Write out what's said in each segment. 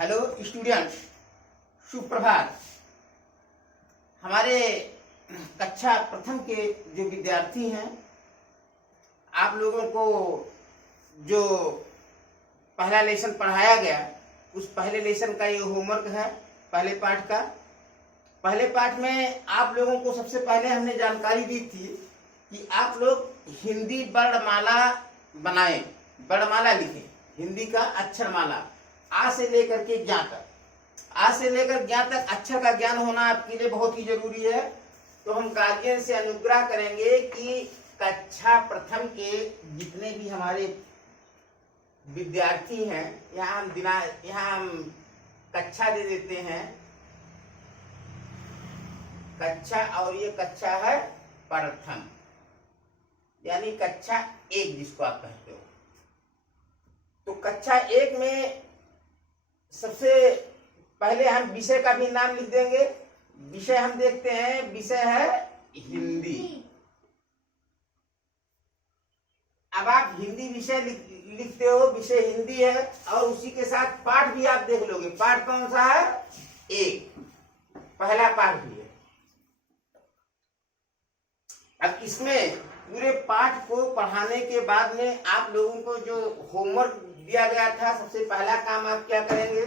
Hello students, सुप्रभात। हमारे कक्षा प्रथम के जो विद्यार्थी हैं, आप लोगों को जो पहला लेसन पढ़ाया गया, उस पहले लेसन का ये होमवर्क है। पहले पाठ का पहले पाठ में आप लोगों को सबसे पहले हमने जानकारी दी थी कि आप लोग हिंदी वर्णमाला बनाएं, वर्णमाला लिखें। हिंदी का अक्षरमाला आ से लेकर के ज्ञा तक, आ से लेकर ज्ञा तक अक्षर का ज्ञान होना आपके लिए बहुत ही जरूरी है। तो हम गार्जियन से अनुग्रह करेंगे कि कक्षा प्रथम के जितने भी हमारे विद्यार्थी हैं, यहाँ हम कक्षा दे देते हैं, कक्षा, और ये कक्षा है प्रथम, यानी कक्षा 1 जिसको आप कहते हो। तो कक्षा 1 में सबसे पहले हम विषय का भी नाम लिख देंगे। विषय हम देखते हैं, विषय है हिंदी। अब आप हिंदी विषय लिखते हो, विषय हिंदी है, और उसी के साथ पाठ भी आप देख लोगे। पाठ कौन सा है? 1, पहला पाठ भी है। अब इसमें पूरे पाठ को पढ़ाने के बाद में आप लोगों को जो होमवर्क दिया गया था, सबसे पहला काम आप क्या करेंगे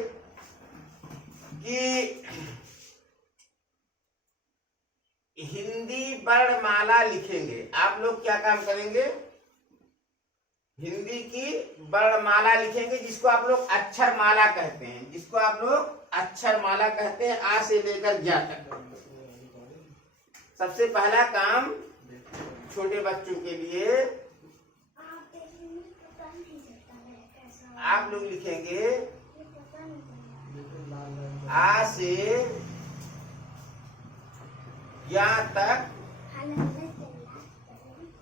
कि हिंदी वर्णमाला लिखेंगे। आप लोग क्या काम करेंगे? हिंदी की वर्णमाला लिखेंगे, जिसको आप लोग अक्षरमाला कहते हैं, जिसको आप लोग अक्षरमाला कहते हैं, आ से लेकर ज्ञा तक। सबसे पहला काम छोटे बच्चों के लिए आप लोग लिखेंगे आ से ज्ञा तक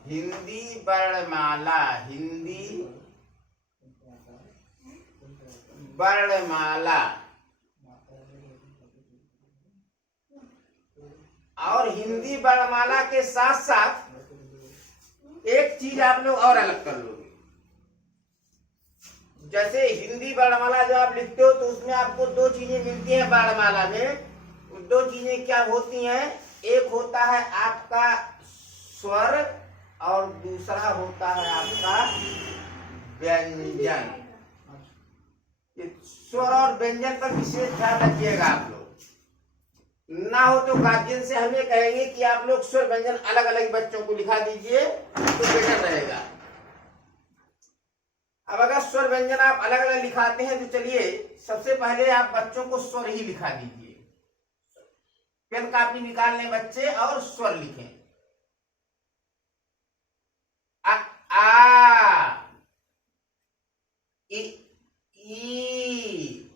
हिंदी वर्णमाला, हिंदी वर्णमाला। और हिंदी वर्णमाला के साथ साथ एक चीज आप लोग और अलग कर लोगे। जैसे हिंदी वर्णमाला जो आप लिखते हो, तो उसमें आपको 2 चीजें मिलती हैं वर्णमाला में। 2 चीजें क्या होती हैं? एक होता है आपका स्वर, और दूसरा होता है आपका व्यंजन। स्वर और व्यंजन पर विशेष ध्यान रखिएगा आप लोग। ना हो तो गार्जियन से हमें कहेंगे कि आप लोग स्वर व्यंजन अलग अलग बच्चों को लिखा दीजिए, तो बेटर रहेगा। अब अगर स्वर व्यंजन आप अलग अलग लिखाते हैं, तो चलिए सबसे पहले आप बच्चों को स्वर ही लिखा दीजिए। पेन कापी निकाल लें बच्चे और स्वर लिखें। आ, आ, इ, ई,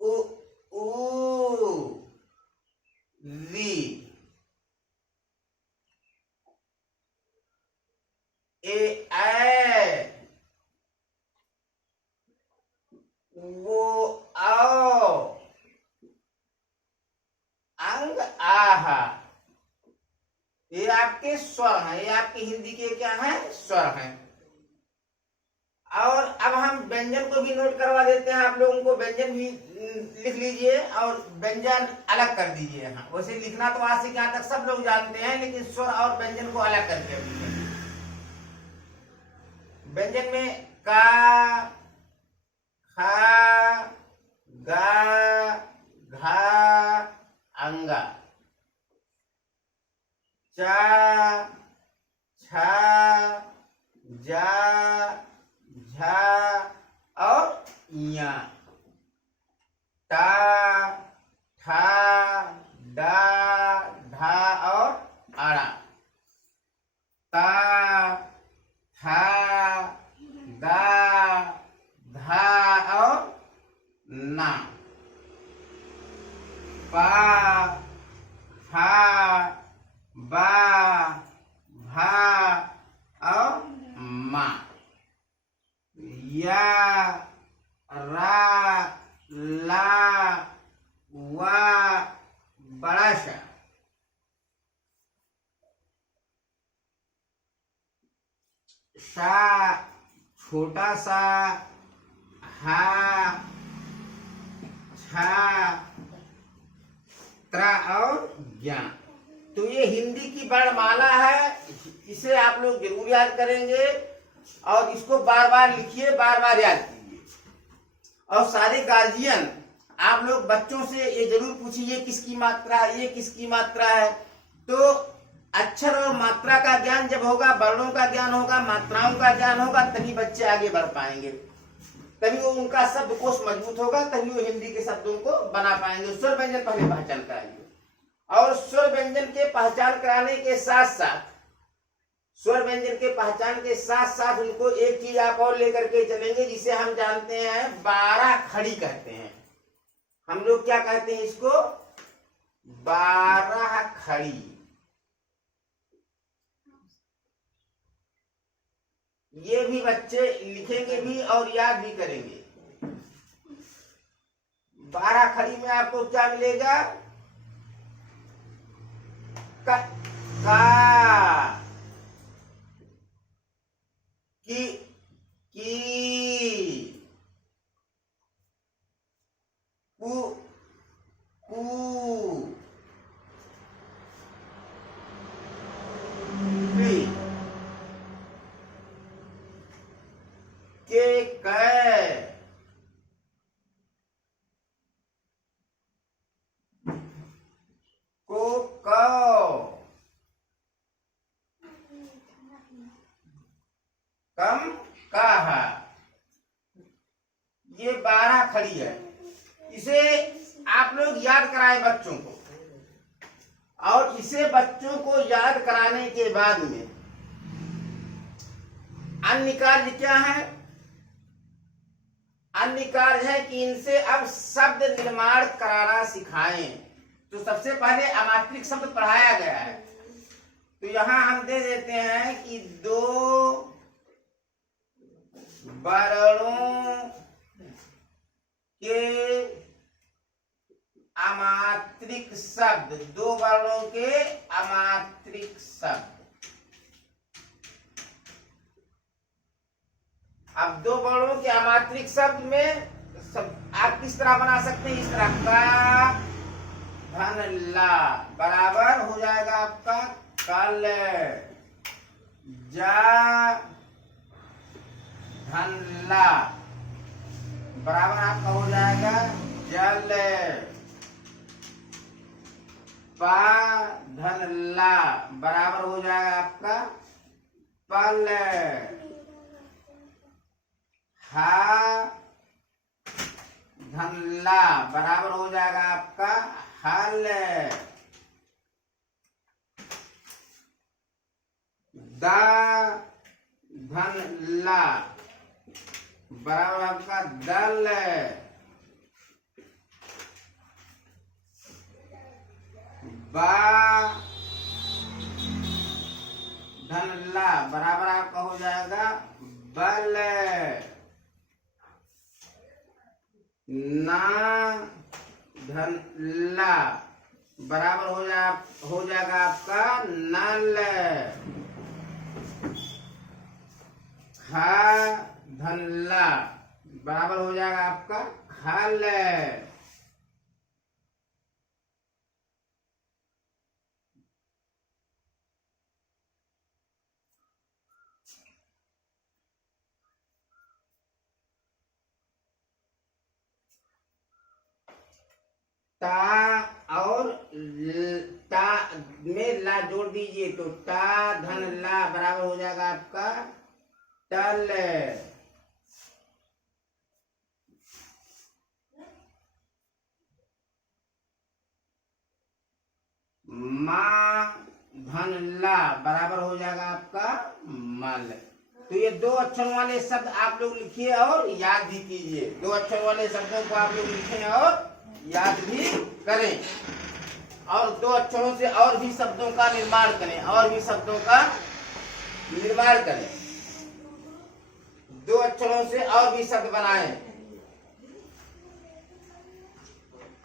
उ, ऊ, री, ए, ऐ, वो, आओ, अंग, आहा। ये आपके स्वर हैं, ये आपकी हिंदी के क्या हैं? स्वर हैं। और अब हम व्यंजन को भी नोट करवा देते हैं आप लोगों को। व्यंजन भी लिख लीजिए और व्यंजन अलग कर दीजिए। यहाँ वैसे लिखना तो आज से यहाँ तक सब लोग जानते हैं, लेकिन स्वर और व्यंजन को अलग करके लिखें। व्यंजन में का, खा, गा, घा, अंगा, चा, छा, जा, झा और या, टा, ठा, डा, ढा और अड़ा, ता, था, दा, धा और ना, पा, फा, बा, भा और मा, या, रा, ला, वा, बड़ा शा, शा, छोटा सा, हा, छात्रा और ज्ञान। तो ये हिंदी की वर्णमाला है, इसे आप लोग जरूर याद करेंगे और इसको बार बार लिखिए, बार बार याद कीजिए। और सारे गार्जियन आप लोग बच्चों से ये जरूर पूछिए किसकी मात्रा है, ये किसकी मात्रा है। तो अक्षर और मात्रा का ज्ञान जब होगा, वर्णों का ज्ञान होगा, मात्राओं का ज्ञान होगा, तभी बच्चे आगे बढ़ पाएंगे, तभी वो उनका शब्दकोश मजबूत होगा, तभी वो हिंदी के शब्दों को बना पाएंगे। स्वर व्यंजन पहले पहचान कराइए और स्वर व्यंजन के पहचान कराने के साथ साथ, स्वर व्यंजन के पहचान के साथ साथ उनको एक चीज आप और लेकर के चलेंगे जिसे हम जानते हैं 12 खड़ी कहते हैं। हम लोग क्या कहते हैं इसको? 12 खड़ी। ये भी बच्चे लिखेंगे भी और याद भी करेंगे। 12 खड़ी में आपको क्या मिलेगा? का, की, कु, के, को, कम, कहा। ये 12 खड़ी है। इसे आप लोग याद कराएं बच्चों को, और इसे बच्चों को याद कराने के बाद में अन्य कार्य क्या है? अन्य कार्य है कि इनसे अब शब्द निर्माण कराना सिखाएं। तो सबसे पहले अमात्रिक शब्द पढ़ाया गया है, तो यहां हम दे देते हैं कि 2 वर्णों के अमात्रिक शब्द, 2 वर्णों के अमात्रिक शब्द। अब 2 वर्णों के अमात्रिक शब्द में आप किस तरह बना सकते हैं? इस तरह का धन ला बराबर हो जाएगा आपका कल, जा धन ला बराबर आपका हो जाएगा जल, पा धन ला बराबर हो जाएगा आपका पल, हा धन ला बराबर हो जाएगा आपका हल, दा धन ला बराबर आपका दल, बा धन ला बराबर आपका हो जाएगा बल, ना धन ला बराबर हो जाएगा आपका नल, खा धन ला बराबर हो जाएगा आपका खल, ता और ता में ला जोड़ दीजिए, तो ता धन ला बराबर हो जाएगा आपका टल, मा धन ला बराबर हो जाएगा आपका मल। तो ये 2 अक्षरों वाले शब्द आप लोग लिखिए और याद भी कीजिए। 2 अक्षर वाले शब्दों को आप लोग लिखें और याद भी करें, और 2 अक्षरों से और भी शब्दों का निर्माण करें, और भी शब्दों का निर्माण करें। 2 अक्षरों से और भी शब्द बनाएं,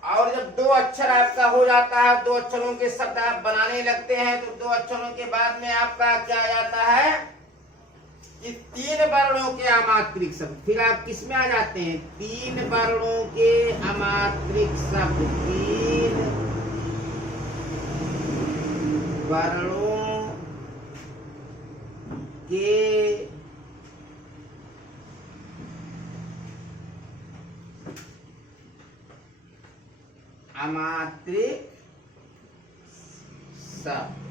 और जब 2 अक्षर आपका हो जाता है, 2 अक्षरों के शब्द आप बनाने लगते हैं, तो 2 अक्षरों के बाद में आपका क्या आता है कि 3 वर्णों के अमात्रिक शब्द, फिर आप किस में आ जाते हैं, 3 वर्णों के अमात्रिक शब्द, 3 वर्णों के अमात्रिक शब्द,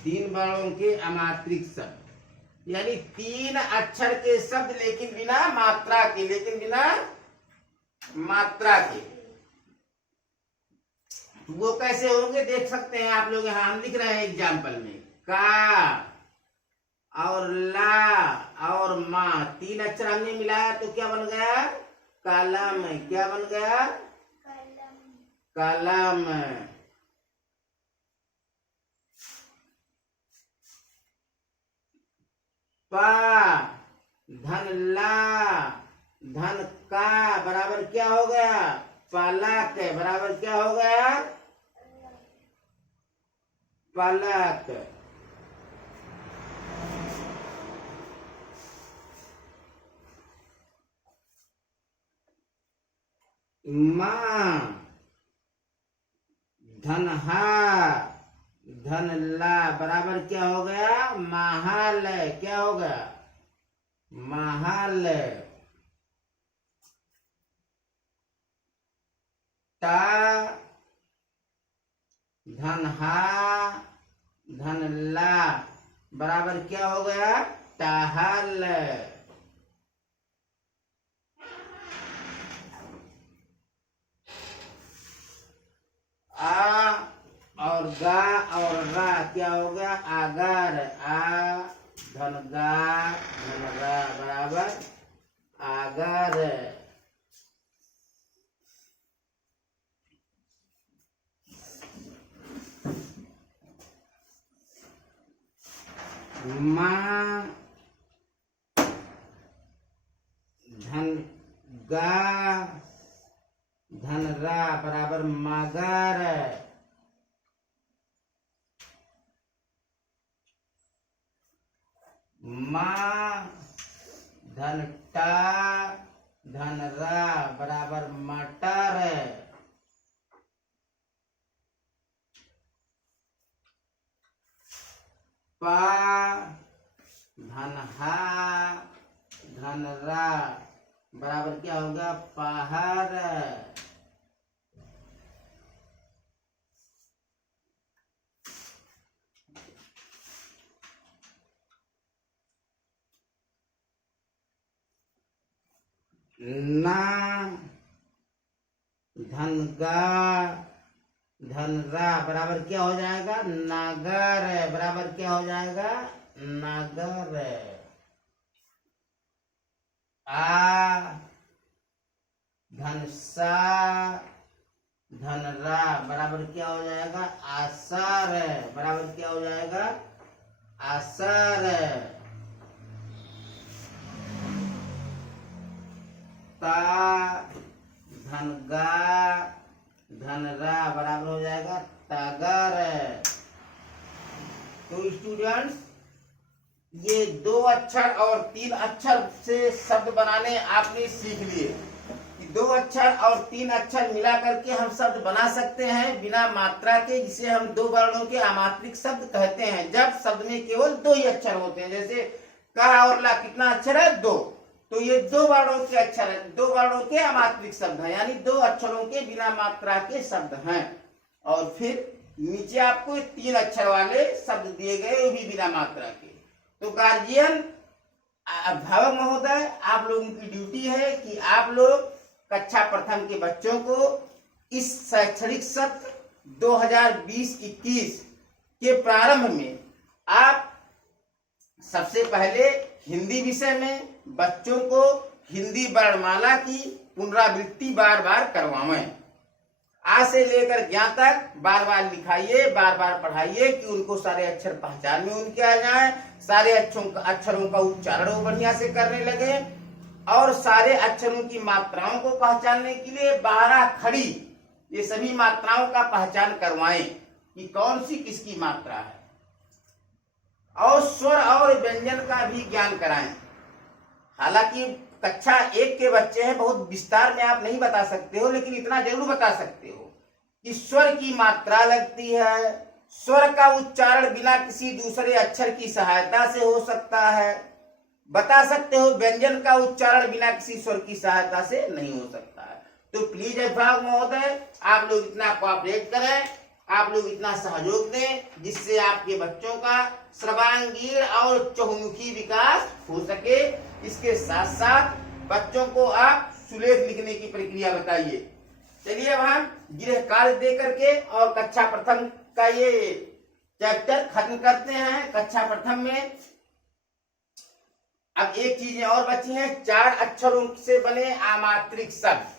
3 वर्णों के अमात्रिक शब्द, यानी 3 अक्षर के शब्द लेकिन बिना मात्रा के, वो कैसे होंगे देख सकते हैं आप लोग, यहाँ हम लिख रहे हैं एग्जाम्पल में, का और ला और मा, 3 अक्षर हमने मिलाया तो क्या बन गया, कलम। क्या बन गया, कलम। पा धन ला धन का बराबर क्या हो गया, पलक। बराबर क्या हो गया, पलक। मां धन हा धन ला बराबर क्या हो गया, महाल। क्या हो गया, महाल। ता धन हा धन ला बराबर क्या हो गया, टहल। आ और गा और रा क्या हो गया, आगर। आ धन गा धन रा बराबर आगर। मां धन गा धन रा बराबर मगर। मां धन टा धन रा बराबर मटर। पा धन हा धन रा बराबर क्या होगा, पहाड़। ना धन गा धन रा बराबर क्या हो जाएगा, नगर। बराबर क्या हो जाएगा, नगर। आ धन सा धन रा बराबर क्या हो जाएगा, आसर। बराबर क्या हो जाएगा, आसर। ता धन गा धन रा बराबर हो जाएगा तगर। तो स्टूडेंट्स, ये 2 अक्षर और 3 अक्षर से शब्द बनाने आपने सीख लिए कि 2 अक्षर और 3 अक्षर मिला करके हम शब्द बना सकते हैं बिना मात्रा के, जिसे हम 2 वर्णों के अमात्रिक शब्द कहते हैं। जब शब्द में केवल 2 ही अक्षर होते हैं, जैसे का और ला कितना अक्षर है, 2, तो ये 2 वर्णों के अक्षर है, 2 वर्णों के अमात्रिक शब्द हैं, यानी 2 अक्षरों के बिना मात्रा के शब्द हैं। और फिर नीचे आपको 3 अक्षर वाले शब्द दिए गए, वो भी बिना मात्रा के। तो गार्जियन अभिभावक महोदय, आप लोगों की ड्यूटी है कि आप लोग कक्षा प्रथम के बच्चों को इस शैक्षणिक सत्र 2020-21 के प्रारंभ में आप सबसे पहले हिंदी विषय में बच्चों को हिंदी वर्णमाला की पुनरावृत्ति बार बार करवाएं। आ से लेकर ज्ञ तक बार बार लिखाइए, बार बार पढ़ाइए कि उनको सारे अक्षर पहचान में उनके आ जाएं, सारे अक्षरों का उच्चारण वो बढ़िया से करने लगे, और सारे अक्षरों की मात्राओं को पहचानने के लिए 12 खड़ी ये सभी मात्राओं का पहचान करवाएं कि कौन सी किसकी मात्रा है। और स्वर और व्यंजन का भी ज्ञान कराएं। हालांकि कक्षा 1 के बच्चे हैं, बहुत विस्तार में आप नहीं बता सकते हो, लेकिन इतना जरूर बता सकते हो कि स्वर की मात्रा लगती है, स्वर का उच्चारण बिना किसी दूसरे अक्षर की सहायता से हो सकता है। बता सकते हो व्यंजन का उच्चारण बिना किसी स्वर की सहायता से नहीं हो सकता है। तो प्लीज अभिभावक महोदय, आप लोग इतना कोऑपरेट करें, आप लोग इतना सहयोग दें, जिससे आपके बच्चों का सर्वांगीण और चहुमुखी विकास हो सके। इसके साथ साथ बच्चों को आप सुलेख लिखने की प्रक्रिया बताइए। चलिए अब हम गृह कार्य दे करके और कक्षा प्रथम का ये चैप्टर खत्म करते हैं। कक्षा प्रथम में अब एक चीजें और बची हैं, 4 अक्षरों से बने आमात्रिक शब्द।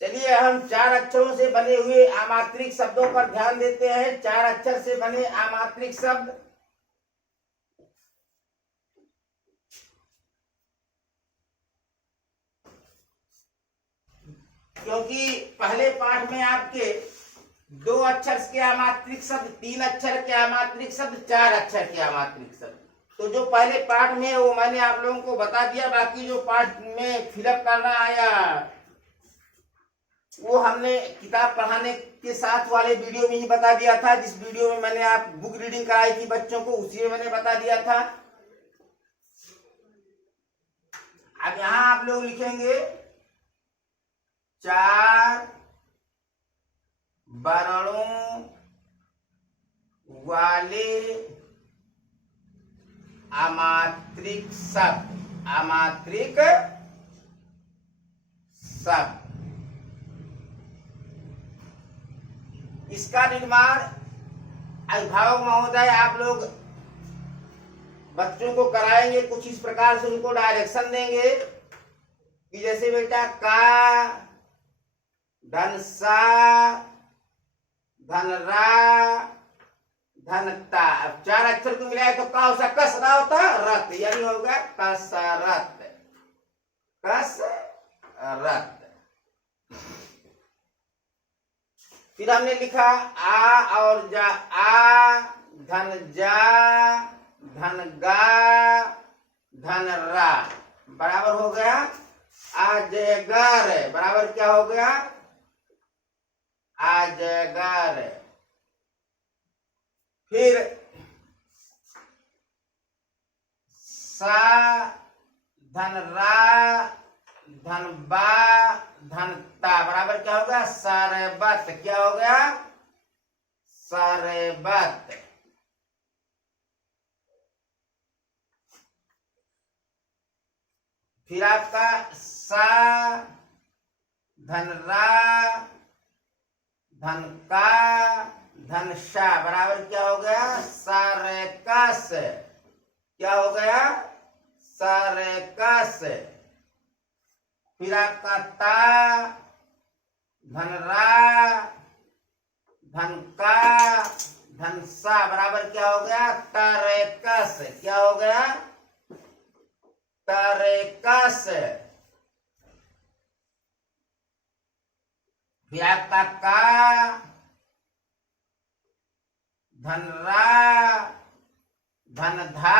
चलिए हम 4 अक्षरों से बने हुए आमात्रिक शब्दों पर ध्यान देते हैं। 4 अक्षर से बने आमात्रिक शब्द। क्योंकि पहले पाठ में आपके 2 अक्षर के अमात्रिक शब्द, 3 अक्षर के अमात्रिक शब्द, 4 अक्षर के अमात्रिक शब्द, तो जो पहले पाठ में वो मैंने आप लोगों को बता दिया। बाकी जो पाठ में फिलअप करना आया वो हमने किताब पढ़ाने के साथ वाले वीडियो में ही बता दिया था। जिस वीडियो में मैंने आप बुक रीडिंग कराई थी बच्चों को, उसी में मैंने बता दिया था। अब यहां आप लोग लिखेंगे 4 वर्णों वाले अमात्रिक शब्द। अमात्रिक शब्द, इसका निर्माण अभिभावक महोदय आप लोग बच्चों को कराएंगे। कुछ इस प्रकार से उनको डायरेक्शन देंगे कि जैसे बेटा का, धन सा, धन रा, धन ता। अब 4 अक्षर को मिलाए तो का होता, कसरा होता रत, यानी होगा कसरत। कसरत। फिर हमने लिखा आ और जा। आ, धन जा, धन गा, धन रा, बराबर हो गया अजगर। बराबर क्या हो गया, अजगर। फिर सा, धन रा, धन बा, धन ता, बराबर क्या होगा, सरबत। क्या हो गया, सरबत। फिर आपका सा, धन रा, धन का, धन शा, बराबर क्या हो गया, सरकस। क्या हो गया, सरकस। फिर आपका ता, धन रा, धन का, धन सा, बराबर क्या हो गया, तरकस। क्या हो गया, तरकस। फिर आपका का, धन रा, धन धा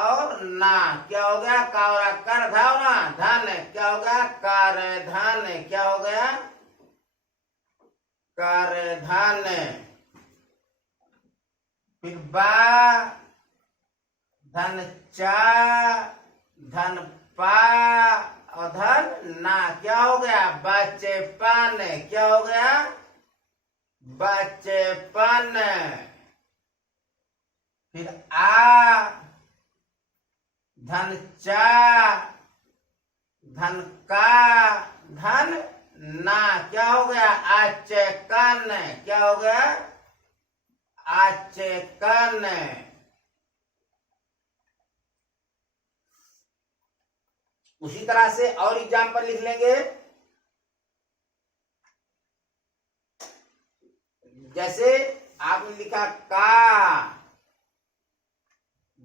और ना। क्या हो गया, का और कर धा ना, धन। क्या हो गया, कर धन। क्या हो गया, कर धन। फिर बा, धन चा, धन पा और धन ना। क्या हो गया, बचपन। क्या हो गया, बचपन। फिर आ, धन चा, धन का, धन ना। क्या हो गया, आचकन। क्या हो गया, आचकन। उसी तरह से और एग्जाम्पल लिख लेंगे। जैसे आपने लिखा का,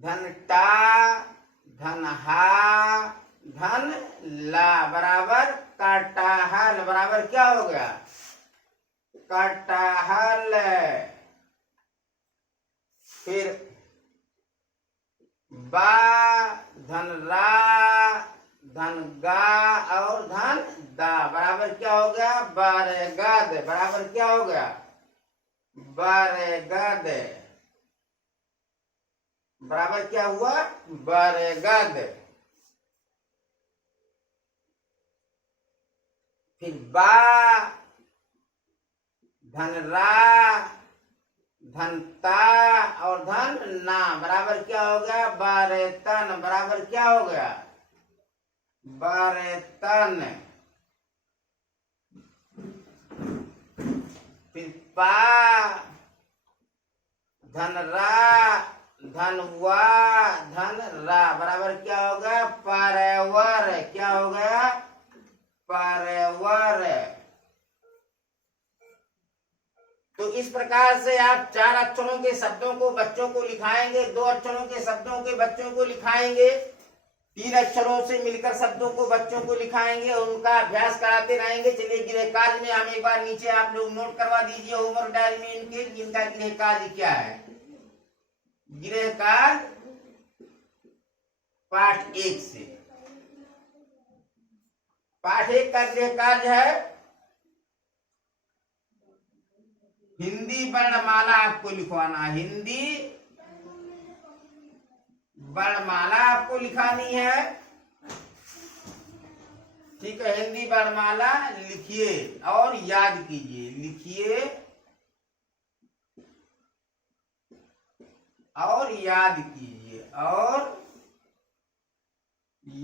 धन टा, धन हा, धन ला, बराबर कटहल। बराबर क्या हो गया, कटहल। फिर बा, धन रा, धन गा और धन दा बराबर क्या हो गया? बरगद। बराबर क्या हो गया? बरगद। बराबर क्या हुआ? बरगद। फिर बा, धन रा, धन ता और धन ना बराबर क्या हो गया? बरतन। बराबर क्या हो गया? बरतन। फिर पा, धन रा, धन वा, धन रा बराबर क्या हो गया? परवर। क्या हो गया? परवर। तो इस प्रकार से आप 4 अक्षरों के शब्दों को बच्चों को लिखाएंगे, 2 अक्षरों के शब्दों के बच्चों को लिखाएंगे, 3 अक्षरों से मिलकर शब्दों को बच्चों को लिखाएंगे और उनका अभ्यास कराते रहेंगे। चलिए गृह कार्य में हम एक बार नीचे आप लोग नोट करवा दीजिए होमवर्क डायरी में इनके, इनका गृह कार्य क्या है। गृह कार्य पाठ 1 से। पाठ 1 का गृह कार्य है हिंदी वर्णमाला आपको लिखवाना। हिंदी वर्णमाला आपको लिखानी है। ठीक है, हिंदी वर्णमाला लिखिए और याद कीजिए। लिखिए और याद कीजिए और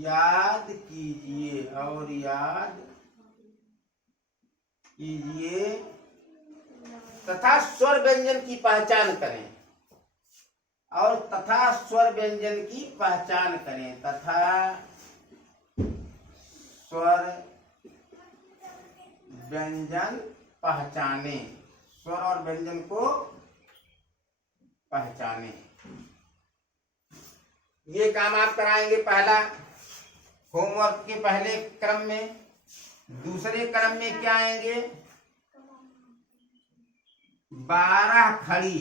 याद कीजिए और याद कीजिए तथा स्वर व्यंजन की पहचान करें और तथा स्वर व्यंजन की पहचान करें। तथा स्वर व्यंजन पहचाने। स्वर और व्यंजन को पहचाने। ये काम आप कराएंगे पहला होमवर्क के पहले क्रम में। दूसरे क्रम में क्या आएंगे? 12 खड़ी।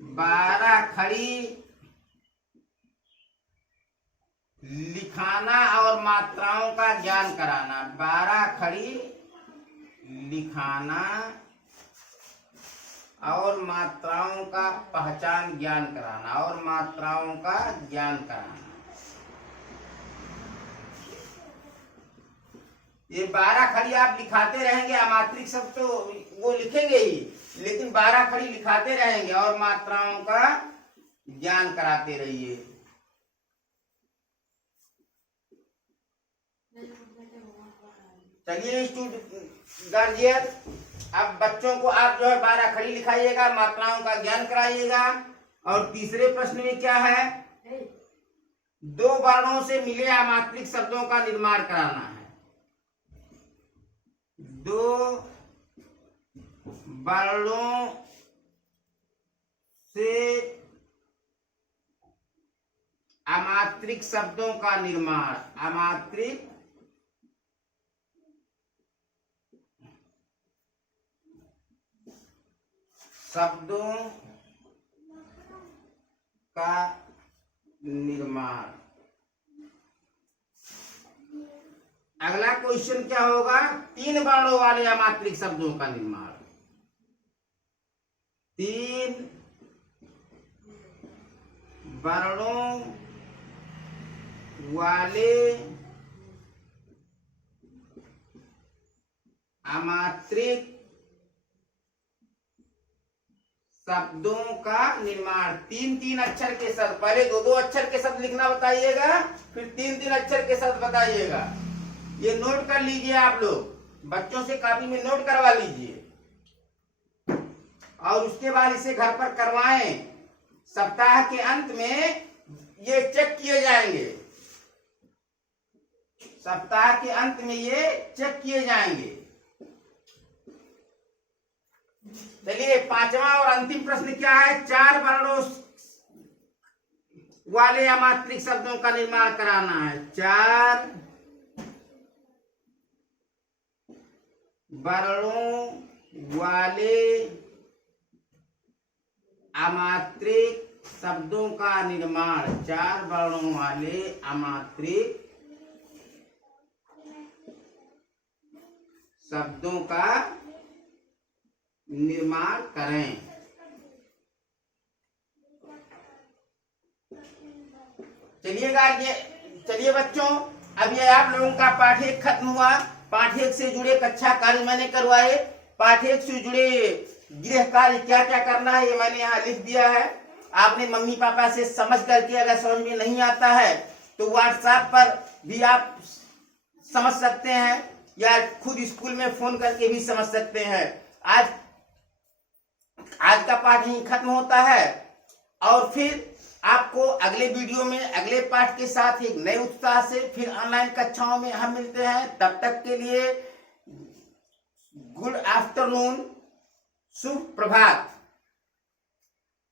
12 खड़ी लिखाना और मात्राओं का ज्ञान कराना। 12 खड़ी लिखाना और मात्राओं का पहचान ज्ञान कराना और मात्राओं का ज्ञान कराना। ये 12 खड़ी आप लिखाते रहेंगे। अमात्रिक शब्द तो वो लिखेंगे ही, लेकिन 12 खड़ी लिखाते रहेंगे और मात्राओं का ज्ञान कराते रहिए। चलिए स्टूडेंट गार्जियन, अब बच्चों को आप जो है 12 खड़ी लिखाइएगा, मात्राओं का ज्ञान कराइएगा। और तीसरे प्रश्न में क्या है? 2 वर्णों से मिले अमात्रिक शब्दों का निर्माण कराना है। 2 वर्णों से अमात्रिक शब्दों का निर्माण। अमात्रिक शब्दों का निर्माण। अगला क्वेश्चन क्या होगा? 3 वर्णों वाले अमात्रिक शब्दों का निर्माण। 3 वर्णों वाले अमात्रिक शब्दों का निर्माण। 3-3 अक्षर के शब्द। पहले 2-2 अक्षर के शब्द लिखना बताइएगा, फिर 3-3 अक्षर के शब्द बताइएगा। ये नोट कर लीजिए आप लोग, बच्चों से कॉपी में नोट करवा लीजिए और उसके बाद इसे घर पर करवाएं। सप्ताह के अंत में ये चेक किए जाएंगे। सप्ताह के अंत में ये चेक किए जाएंगे। चलिए 5वां और अंतिम प्रश्न क्या है? 4 वर्णों वाले अमात्रिक शब्दों का निर्माण कराना है। 4 वर्णों वाले अमात्रिक शब्दों का निर्माण। 4 वर्णों वाले अमात्रिक शब्दों का निर्माण करें। चलिए बच्चों, अब ये आप लोगों का पाठ 1 खत्म हुआ। पाठ 1 से जुड़े कक्षा कार्य मैंने करवाए। पाठ 1 से जुड़े गृह कार्य क्या क्या करना है ये मैंने यहाँ लिख दिया है। आपने मम्मी पापा से समझ करके, अगर समझ में नहीं आता है तो व्हाट्सएप पर भी आप समझ सकते हैं या खुद स्कूल में फोन करके भी समझ सकते हैं। आज का पाठ यहीं खत्म होता है और फिर आपको अगले वीडियो में अगले पाठ के साथ एक नए उत्साह से फिर ऑनलाइन कक्षाओं में हम मिलते हैं। तब तक के लिए गुड आफ्टरनून, शुभ प्रभात।